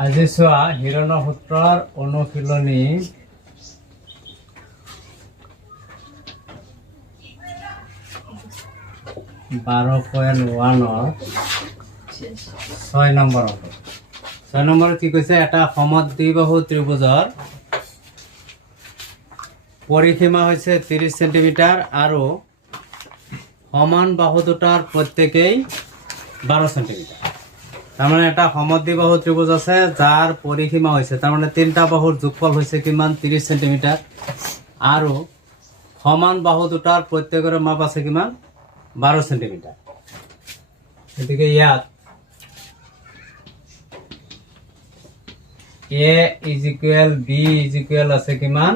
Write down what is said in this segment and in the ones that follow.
আজি চোৱা হিৰণৰ সূত্ৰৰ অনুশীলনী 12.1 6 নম্বৰ হ'ব। 6 নম্বৰ কি কৈছে, এটা সমদ্বিবাহু ত্ৰিভুজৰ পৰিসীমা হৈছে 30 সেন্টিমিটাৰ আৰু সমান বাহু দুটাৰ প্ৰত্যেকেই 12 সেন্টিমিটার। তার মানে এটা সমদ্বিবাহু ত্রিভুজ আছে যার পরিসীমা হয়েছে, তার মানে তিনটা বাহুর যোগফল হয়েছে কিমান 30 সেন্টিমিটার আৰু সমান বাহু দুটাৰ প্ৰত্যেকৰে মাপ আছে কিমান 12 সেন্টিমিটার। গতিকে ইয়াত a is equal b is equal আছে কিমান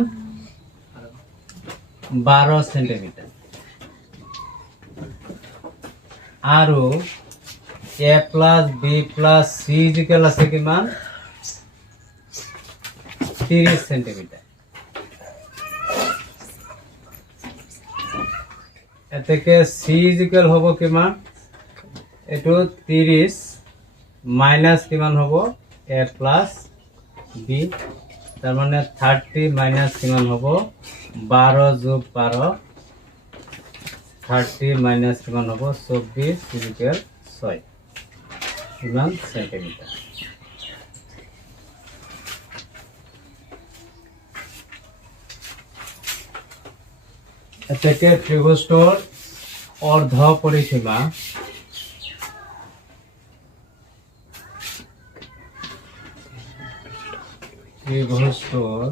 12 সেন্টিমিটার আৰু a plus b plus c is equal আছে কিমান 30 সেন্টিমিটার। এতেকে c is equal হ'ব কিমান, এটো 30 মাইনাস কিমান হ'ব a plus b, তার মানে 30 মাইনাস কিমান হ'ব 12 যোগ 12, 30 মাইনাস কিমান হ'ব 24 is equal 6 কিমান সেন্টিমিটার। এতেকে ত্রিভুজটোৰ অৰ্ধ পৰিসীমা ত্রিভুজটোৰ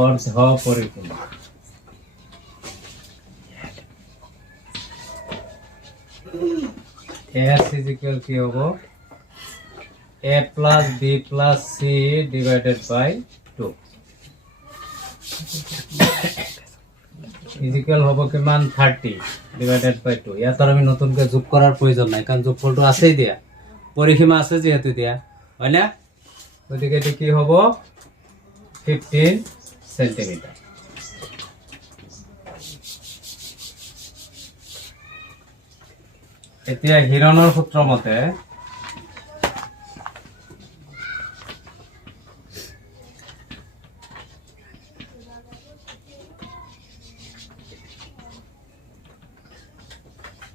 অৰ্ধ পৰিসীমা S is equal কি হ'ব a plus b plus c divided by 2 is equal হ'ব কিমান 30 divided by 2। ইয়াত আমি নতুনকৈ যোগ কৰাৰ প্ৰয়োজন নাই কাৰণ যোগফলটো আছেই দিয়া, পৰিসীমা আছে যেহেতু দিয়া, হয় না? গতিকে এটো কি হ'ব 15 সেন্টিমিটার। এতিয়া হিৰণৰ সূত্ৰ মতে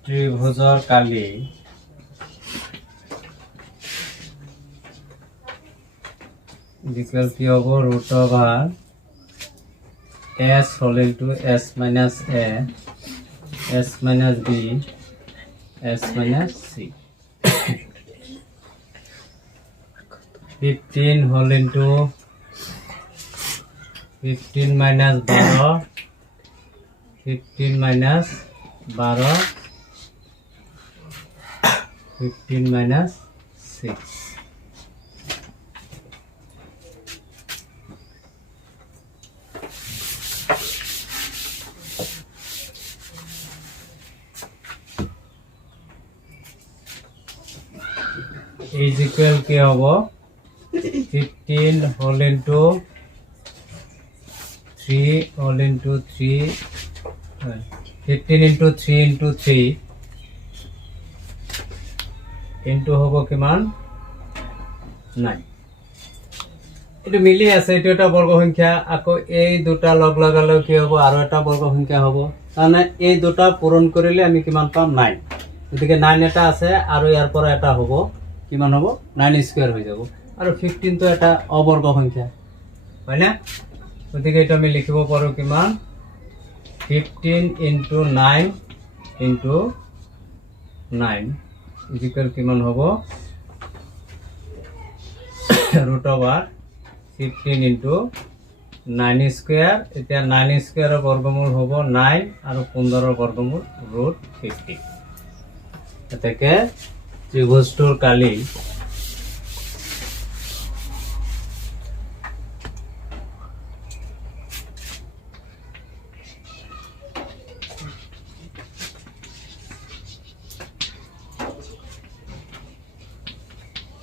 ত্ৰিভুজৰ কালি ইকুয়াল কি হ'ব root over s whole into s minus a s minus b s minus c 15 whole into 15 minus 12 15 minus 12 15 minus 6 is equal কি হ'ব 15 whole into 3 whole into 3 15 into 3 into 3 into হ'ব কিমান 9। এটো মিলি আছে, এটো এটা বৰ্গ সংখ্যা, আকৌ এই দুটা লগ লগালে কি হ'ব আৰু এটা বৰ্গ সংখ্যা হ'ব, মানে এই দুটা পূৰণ কৰিলে আমি কিমান পাম 9। গতিকে 9 এটা আছে আৰু ইয়াৰ পৰা এটা হ'ব কিমান হ'ব 9 স্কয়ার হৈ যাব, আৰু 15 তো এটা অবৰ্গ সংখ্যা, হয় না? গতিকে এটা আমি লিখিব পাৰো কিমান 15 into 9 into 9 is equal কিমান হ'ব root over 15 into 9 স্কয়ার। এতিয়া 9 স্কয়াৰৰ বৰ্গমূল হ'ব 9 আৰু 15ৰ বৰ্গমূল √50। এতেকে ত্রিভুজটোৰ কালি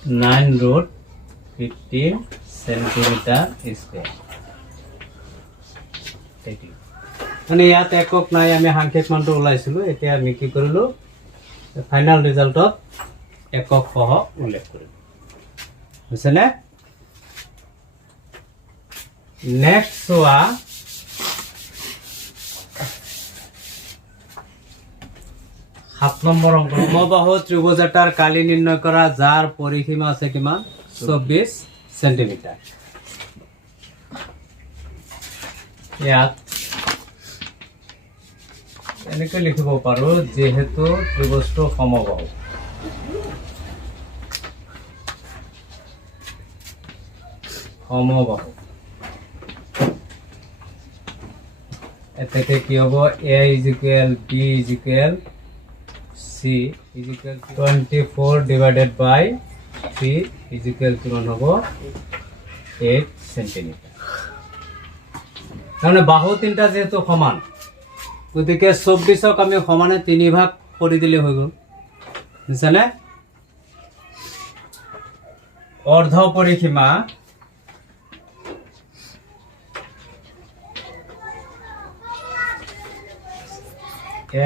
(9√15 সেন্টিমিটার স্কয়ার। মানে ইয়াত একক নাই, আমি সাংখ্যিক মানটো ওলাইছিলো, এতিয়া আমি কি কৰিলো ফাইনাল ৰিজাল্টত একক সহ উল্লেখ কৰিম বুজিছেনে নেক্সট চোৱা 7 নম্বৰ অংক সমবাহু ত্ৰিভুজ এটাৰ কালি নিৰ্ণয় কৰা যাৰ পৰিসীমা আছে কিমান 24 সেন্টিমিটার ইয়াত এনেকৈ লিখিব পাৰো যেহেতু ত্ৰিভুজটো সমবাহু এটাকে কি হবে a = b = c = 24 divided by 3 কিমান হবে 8 সেন্টিমিটার মানে বাহু তিনটা যেহেতু সমান গতিকে 24ক আমি সমানে 3 ভাগ কৰি দিলে হৈ গ'ল বুজিছানে অৰ্ধ পৰিসীমা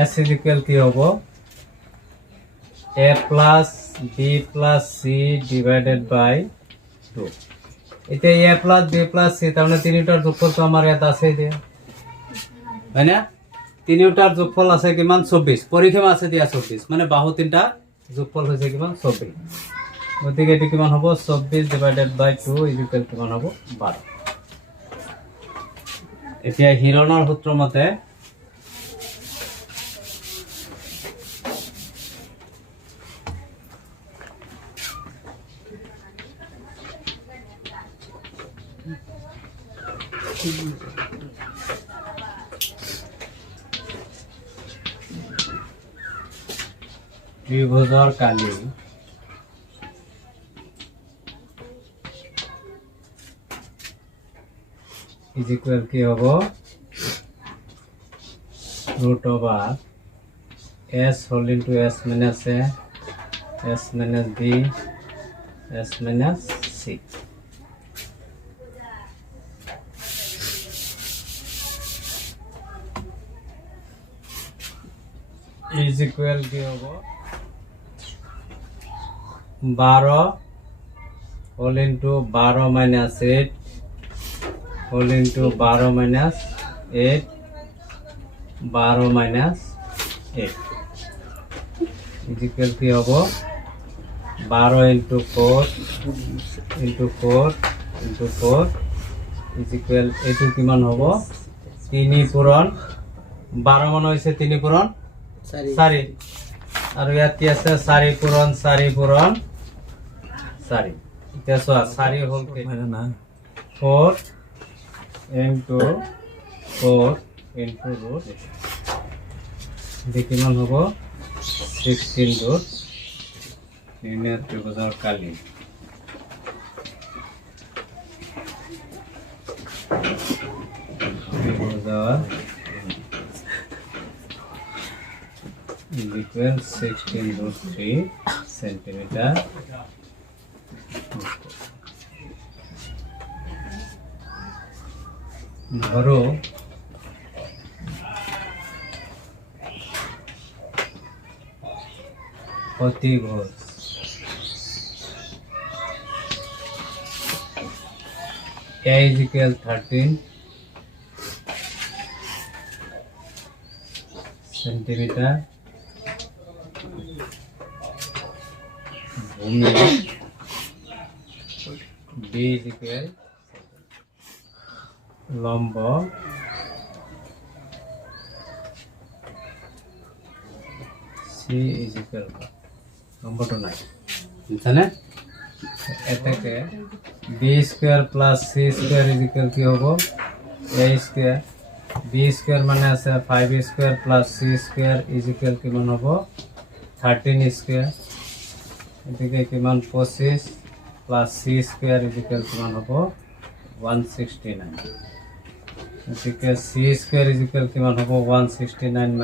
s = কি হ'ব a plus b plus c divided by 2 এতে a plus b plus c তার মানে তিনটার যোগফল তো আমার ইয়াত আছে দিয়া হয় না তিনটার যোগফল আছে কিমান 24 পরিসীমা আছে দিয়া 24 মানে বাহু তিনটা যোগফল হৈছে কিমান 24 গতিকে এটি কিমান হ'ব 24 divided by 2 = কিমান হ'ব 12 এতিয়া হিৰণৰ সূত্ৰ মতে ত্রিভুজৰ কালি = কি হ'ব √/s whole into s minus a s minus b s minus c = কি হ'ব 12 whole into 12 minus 8 whole into 12 minus 8 12 minus 8 = কি হ'ব 12 into 4 into 4 into 4 = এইটো কিমান হ'ব 3 পূৰণ 12 মান হৈছে 3 পূৰণ 4 আৰু ইয়াত কি আছে 4 পূৰণ 4 পূৰণ 4 এতিয়া চোৱা 4 হ'ল না 4 into 4 into root কিমান হ'ব 16 root লিনিয়ার ত্রিভুজৰ কালি ত্রিভুজৰ equal 16√3 সেন্টিমিটার ধরো অতিভুজ a = 13 সেন্টিমিটার ভূমি b = লম্ব c = লম্বটো নাই বুঝছানে এটাকে b² + c² = কি হ'ব a² b² মানে আছে 5² + c² = কিমান হ'ব 13² এদিকে কিমান 25 + c² = কিমান হ'ব 169 এদিকে c² = কিমান হ'ব 169 -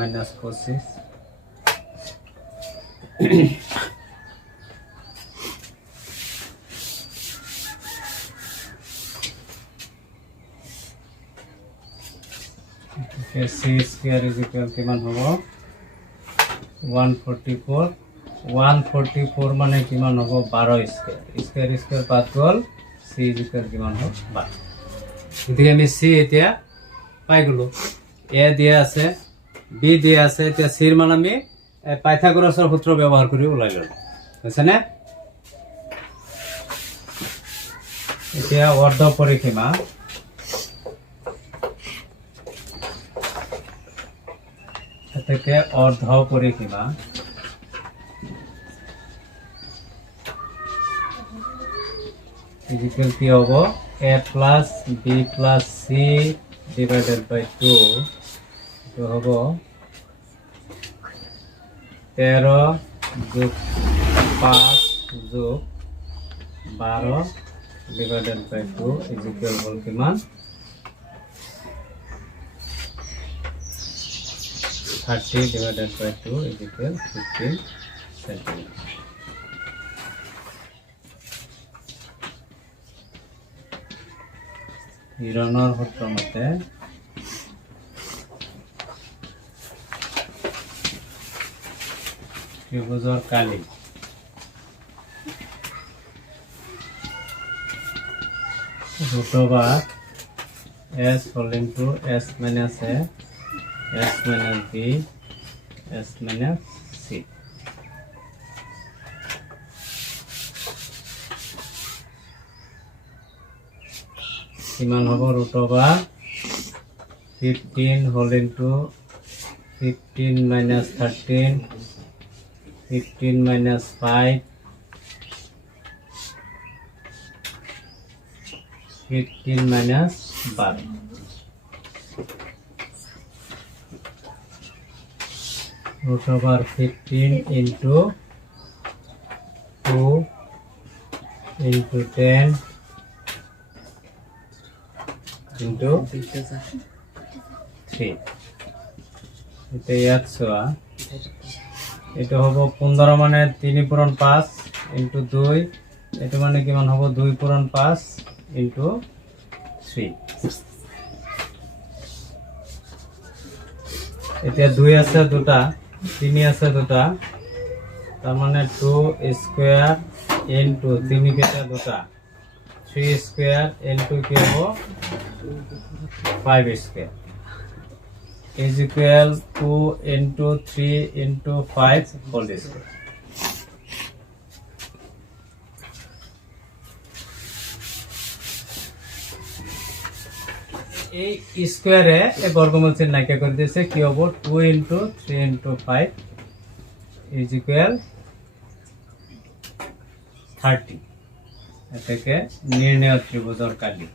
25 c² কিমান হ'ব 144 144 মানে কিমান হ'ব 12 স্কয়ার স্কয়ার স্কয়ার বাদ গ'ল c ইকুয়াল কিমান হ'ব 12 গতিকে আমি c এতিয়া পাই গলো a দিয়া আছে b দিয়া আছে এতিয়া c এর মান আমি পাইথাগোরাসৰ সূত্র ব্যৱহাৰ কৰি ওলাই ললো হৈছে নে এতিয়া অৰ্ধ পৰিসীমা থেকে অর্ধ পরিসীমা ইকুয়াল কি হবে a plus b plus c divided by 2 তো হবে 13 যোগ 5 যোগ 12 divided by 2 is equal to কিমান 30 divided by 2 is equal to 15 centimeter. হিরণৰ সূত্ৰ মতে ত্ৰিভুজৰ কালি root over s whole into s minus a s minus b s minus c কিমান হ'ব root over 15 whole into 15 minus 13 15 minus 5 15 minus 12 root over 15 into 2 into 10 into 3 এটা ইয়াত চোৱা এটা হ'ব 15 মানে 3 পূৰণ 5 into 2 এটা মানে কিমান হ'ব 2 পূৰণ 5 into 3 এতিয়া 2 আছে দুটা 3 আছে দুটা তার মানে 2 স্কয়ার into 3 কেটা দুটা 3 স্কয়ার into কি হবে 5 square is equal 2 into 3 into 5 whole square এই স্কয়ারে এই বর্গমূল চিহ্ন নাইকিয়া করে দিয়েছে কি হবে 2 into 3 into 5 is equal 30 এটাকে নির্ণয় ত্রিভুজের কালি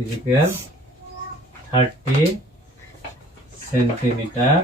is equal 30 centimeter